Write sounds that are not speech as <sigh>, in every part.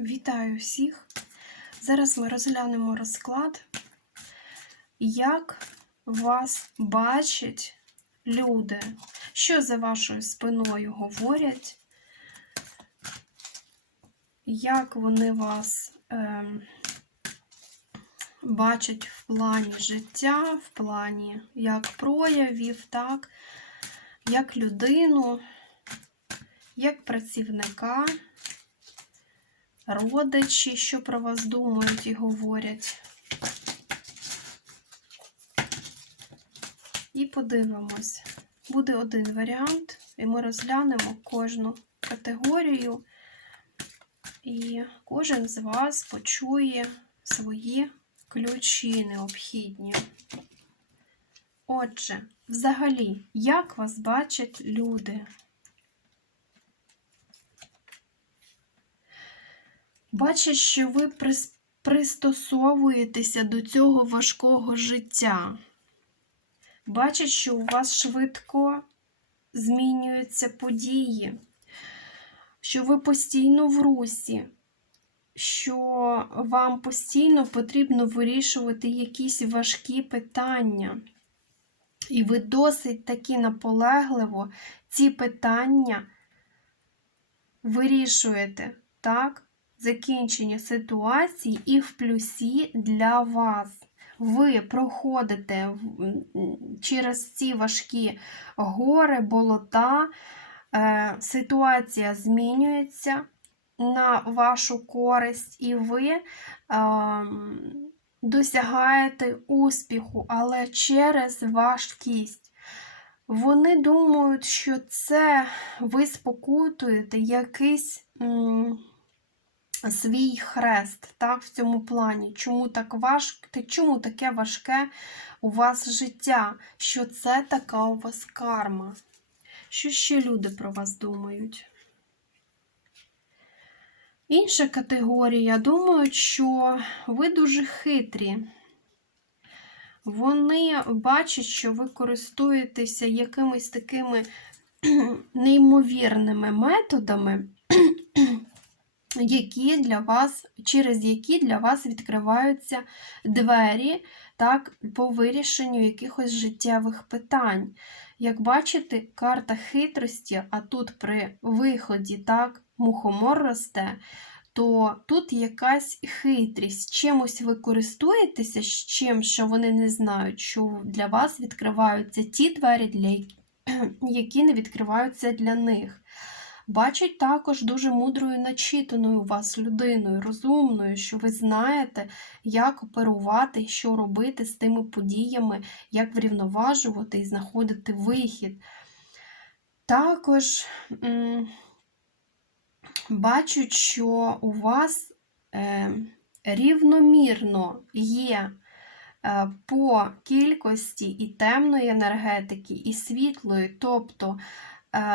Вітаю всіх! Зараз ми розглянемо розклад, як вас бачать люди, що за вашою спиною говорять, як вони вас е, бачать в плані життя, в плані як проявів, так, як людину, як працівника родичі, що про вас думають і говорять. І подивимось. Буде один варіант, і ми розглянемо кожну категорію, і кожен з вас почує свої ключі необхідні. Отже, взагалі, як вас бачать люди? Бачать, що ви прис- пристосовуєтеся до цього важкого життя. Бачать, що у вас швидко змінюються події, що ви постійно в русі, що вам постійно потрібно вирішувати якісь важкі питання. І ви досить таки наполегливо ці питання вирішуєте, так? Закінчення ситуації і в плюсі для вас. Ви проходите через ці важкі гори, болота, е, ситуація змінюється на вашу користь, і ви ем, досягаєте успіху, але через важкість. Вони думають, що це ви спокутуєте якийсь. Свій хрест, так, в цьому плані. Чому так важко, чому таке важке у вас життя? Що це така у вас карма? Що ще люди про вас думають? Інша категорія думають, що ви дуже хитрі. Вони бачать, що ви користуєтеся якимись такими <clears throat> неймовірними методами, які для вас, через які для вас відкриваються двері так, по вирішенню якихось життєвих питань. Як бачите, карта хитрості, а тут при виході так, мухомор росте, то тут якась хитрість. Чимось ви користуєтеся з чим, що вони не знають, що для вас відкриваються ті двері, для <clears throat> які- не відкриваються для них. Бачать також дуже мудрою, начитаною вас людиною, розумною, що ви знаєте, як оперувати, що робити з тими подіями, як врівноважувати і знаходити вихід. Також бачать, що у вас е, рівномірно є е, по кількості і темної енергетики, і світлої, тобто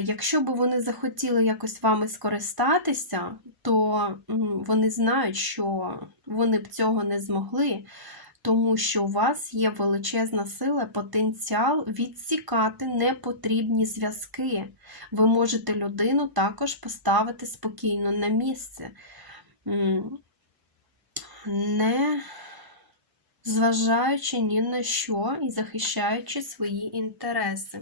Якщо б вони захотіли якось вами скористатися, то вони знають, що вони б цього не змогли, тому що у вас є величезна сила, потенціал відсікати непотрібні зв'язки. Ви можете людину також поставити спокійно на місце, не зважаючи ні на що і захищаючи свої інтереси.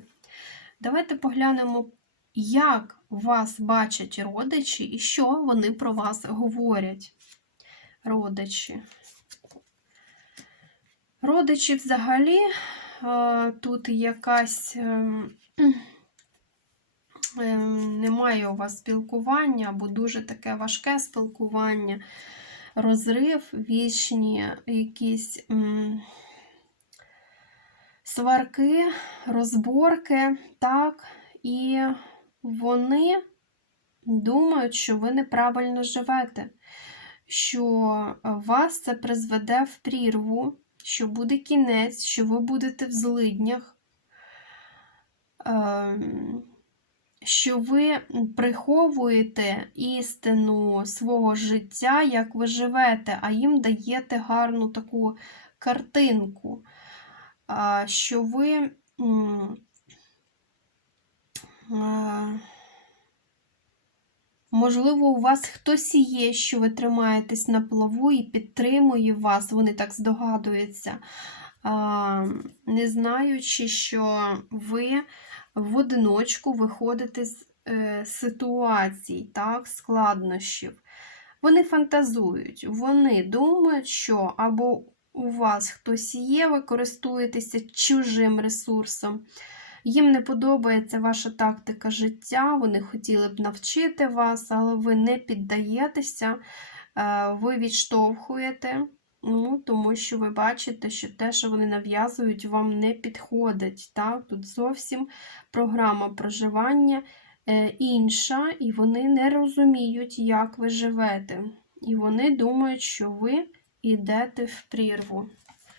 Давайте поглянемо, як вас бачать родичі і що вони про вас говорять. Родичі. Родичі взагалі тут якась ем, ем, немає у вас спілкування, або дуже таке важке спілкування, розрив, вічні якісь. Сварки, розборки, так, і вони думають, що ви неправильно живете, що вас це призведе в прірву, що буде кінець, що ви будете в злиднях, ем, що ви приховуєте істину свого життя, як ви живете, а їм даєте гарну таку картинку що ви Можливо, у вас хтось є, що ви тримаєтесь на плаву і підтримує вас, вони так здогадуються, не знаючи, що ви в одиночку виходите з е, ситуацій, так, складнощів. Вони фантазують, вони думають, що або у вас хтось є, ви користуєтеся чужим ресурсом. Їм не подобається ваша тактика життя, вони хотіли б навчити вас, але ви не піддаєтеся, е, ви відштовхуєте, ну, тому що ви бачите, що те, що вони нав'язують, вам не підходить. Так? Тут зовсім програма проживання е, інша, і вони не розуміють, як ви живете. І вони думають, що ви йдете в прірву.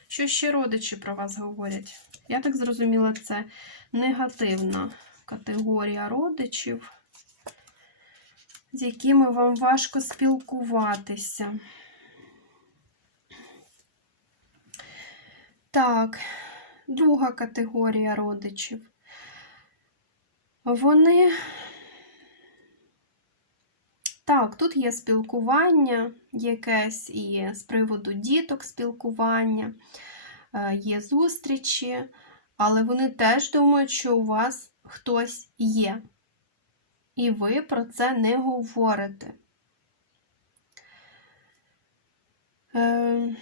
Що ще родичі про вас говорять? Я так зрозуміла, це негативна категорія родичів, з якими вам важко спілкуватися. Так, друга категорія родичів. Вони. Так, тут є спілкування якесь і з приводу діток спілкування, е, є зустрічі, але вони теж думають, що у вас хтось є. І ви про це не говорите. Е,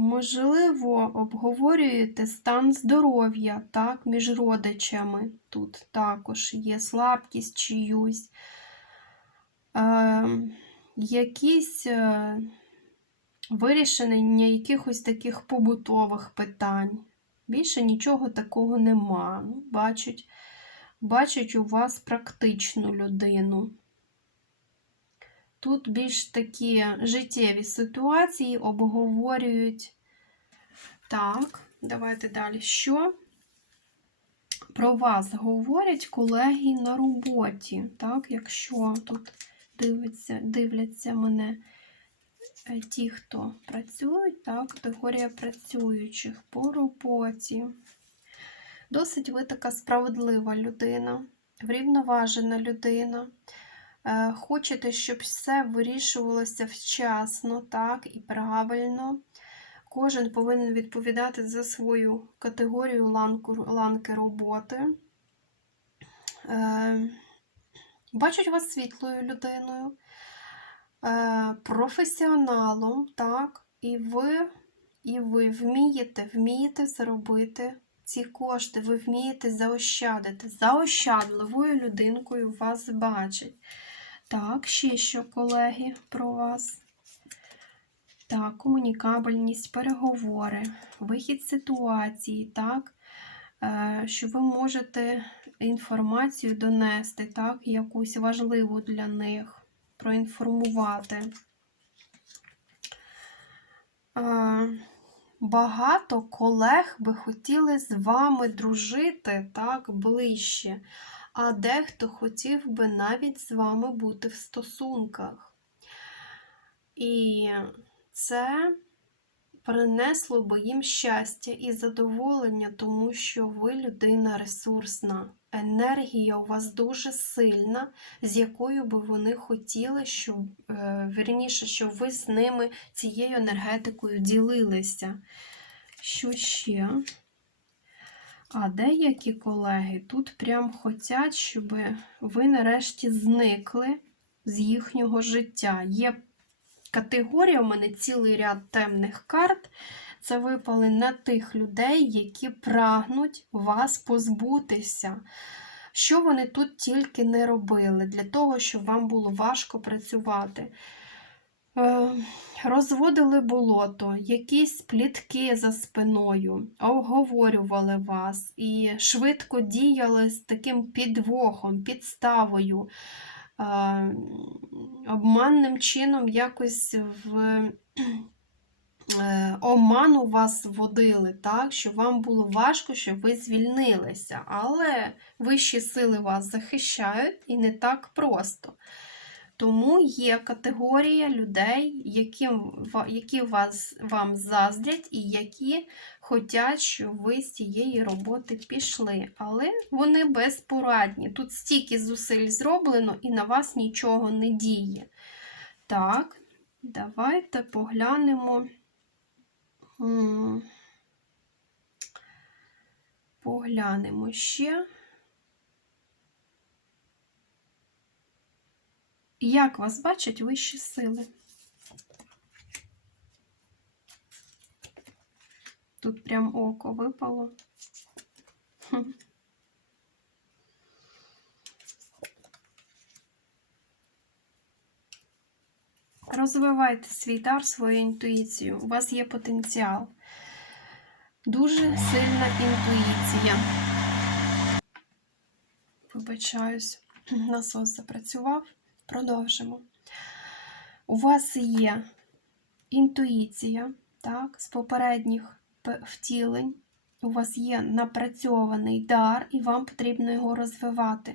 Можливо, обговорюєте стан здоров'я, так, між родичами. Тут також є слабкість чиюсь, е, якісь е, вирішення якихось таких побутових питань. Більше нічого такого нема. Ну, Бачать, бачать у вас практичну людину. Тут більш такі життєві ситуації обговорюють. Так, давайте далі. Що про вас говорять колеги на роботі? Так, якщо тут дивиться, дивляться мене е, ті, хто працюють, так, категорія працюючих по роботі. Досить ви така справедлива людина, врівноважена людина. Е, Хочете, щоб все вирішувалося вчасно, так, і правильно. Кожен повинен відповідати за свою категорію ланку, ланки роботи. Е, Бачать вас світлою людиною, е, професіоналом, так, і ви, і ви вмієте, вмієте заробити ці кошти, ви вмієте заощадити. Заощадливою людинкою вас бачать. Так, ще що, колеги, про вас. Так, комунікабельність, переговори, вихід ситуації, так, е, що ви можете інформацію донести, так, якусь важливу для них, проінформувати. Багато колег би хотіли з вами дружити так ближче, а дехто хотів би навіть з вами бути в стосунках. І це принесло би їм щастя і задоволення, тому що ви людина ресурсна. Енергія у вас дуже сильна, з якою би вони хотіли, щоб, е, вірніше, щоб ви з ними цією енергетикою ділилися. Що ще? А деякі колеги тут прям хочуть, щоб ви нарешті зникли з їхнього життя. Є категорія, у мене цілий ряд темних карт. Це випали на тих людей, які прагнуть вас позбутися. Що вони тут тільки не робили, для того, щоб вам було важко працювати. Е, Розводили болото, якісь плітки за спиною, обговорювали вас і швидко діяли з таким підвохом, підставою, обманним чином якось в е, оману вас водили, так, що вам було важко, щоб ви звільнилися. Але вищі сили вас захищають і не так просто. Тому є категорія людей, яким, які вас, вам заздрять і які хочуть, щоб ви з цієї роботи пішли. Але вони безпорадні. Тут стільки зусиль зроблено і на вас нічого не діє. Так, давайте поглянемо. Поглянемо ще. Як вас бачать вищі сили? Тут прям око випало. Розвивайте свій дар, свою інтуїцію. У вас є потенціал. Дуже сильна інтуїція. Вибачаюсь, <clears throat> насос запрацював. Продовжимо. У вас є інтуїція, так, з попередніх втілень. У вас є напрацьований дар, і вам потрібно його розвивати.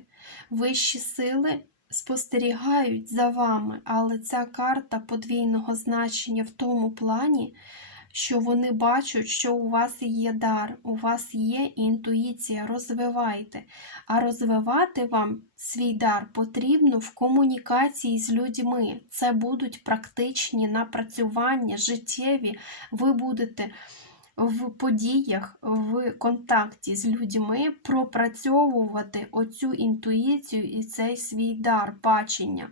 Вищі сили спостерігають за вами, але ця карта подвійного значення в тому плані, що вони бачать, що у вас є дар, у вас є інтуїція, розвивайте. А розвивати вам свій дар потрібно в комунікації з людьми. Це будуть практичні напрацювання, життєві. Ви будете в подіях, в контакті з людьми пропрацьовувати оцю інтуїцію і цей свій дар бачення.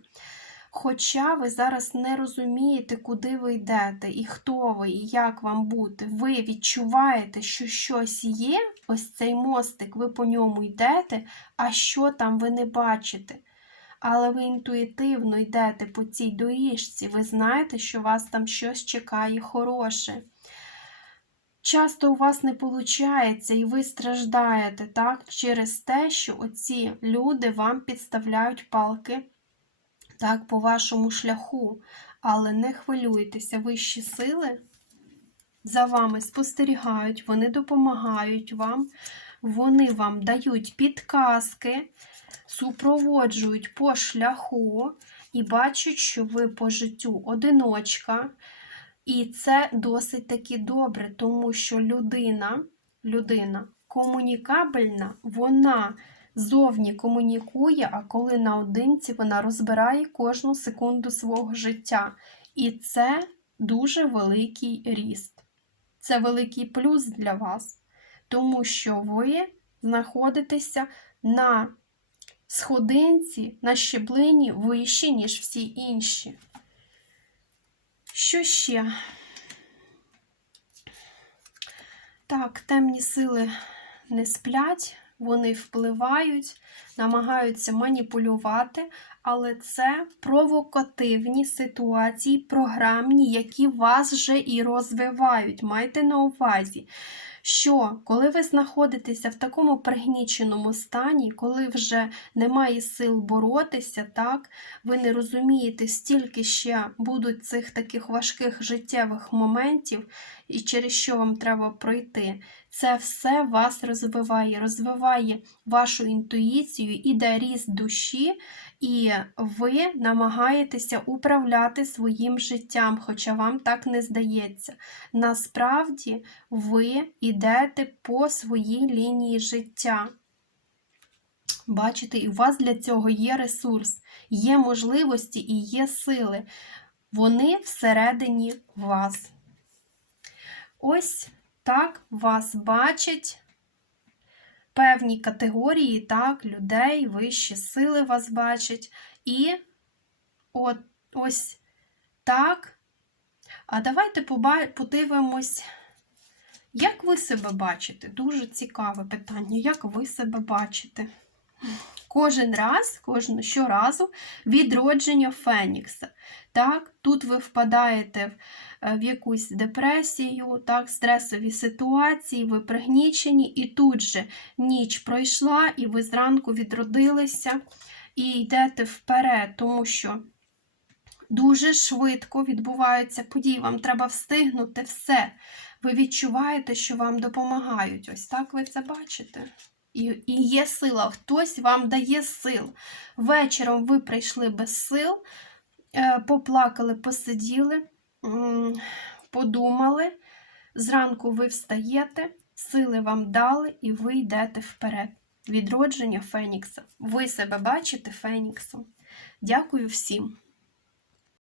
Хоча ви зараз не розумієте, куди ви йдете, і хто ви, і як вам бути, ви відчуваєте, що щось є, ось цей мостик, ви по ньому йдете, а що там ви не бачите. Але ви інтуїтивно йдете по цій доріжці, ви знаєте, що вас там щось чекає хороше. Часто у вас не виходить, і ви страждаєте так, через те, що оці люди вам підставляють палки так, по вашому шляху. Але не хвилюйтеся, вищі сили за вами спостерігають, вони допомагають вам, вони вам дають підказки, супроводжують по шляху і бачать, що ви по життю одиночка. І це досить таки добре, тому що людина, людина комунікабельна, вона зовні комунікує, а коли наодинці вона розбирає кожну секунду свого життя. І це дуже великий ріст. Це великий плюс для вас, тому що ви знаходитеся на сходинці, на щеблині вищі, ніж всі інші. Що ще? Так, темні сили не сплять, вони впливають, намагаються маніпулювати, але це провокативні ситуації, програмні, які вас вже і розвивають. Майте на увазі, що коли ви знаходитеся в такому пригніченому стані, коли вже немає сил боротися, так, ви не розумієте, стільки ще будуть цих таких важких життєвих моментів, і через що вам треба пройти. Це все вас розвиває, розвиває вашу інтуїцію, іде ріст душі, і ви намагаєтеся управляти своїм життям, хоча вам так не здається. Насправді ви йдете по своїй лінії життя. Бачите, і у вас для цього є ресурс, є можливості і є сили. Вони всередині вас. Ось так вас бачать певні категорії, так, людей, вищі сили вас бачать. І от ось так. А давайте подивимось, як ви себе бачите. Дуже цікаве питання. Як ви себе бачите? Кожен раз, кожен щоразу відродження Фенікса. Так, Тут ви впадаєте в, в якусь депресію, так, стресові ситуації, ви пригнічені, і тут же ніч пройшла, і ви зранку відродилися і йдете вперед, тому що дуже швидко відбуваються події, вам треба встигнути все. Ви відчуваєте, що вам допомагають. Ось так ви це бачите. І, і є сила, хтось вам дає сил. Вечором ви прийшли без сил, е, поплакали, посиділи, подумали. Зранку ви встаєте, сили вам дали, і ви йдете вперед. Відродження Фенікса. Ви себе бачите Феніксом. Дякую всім.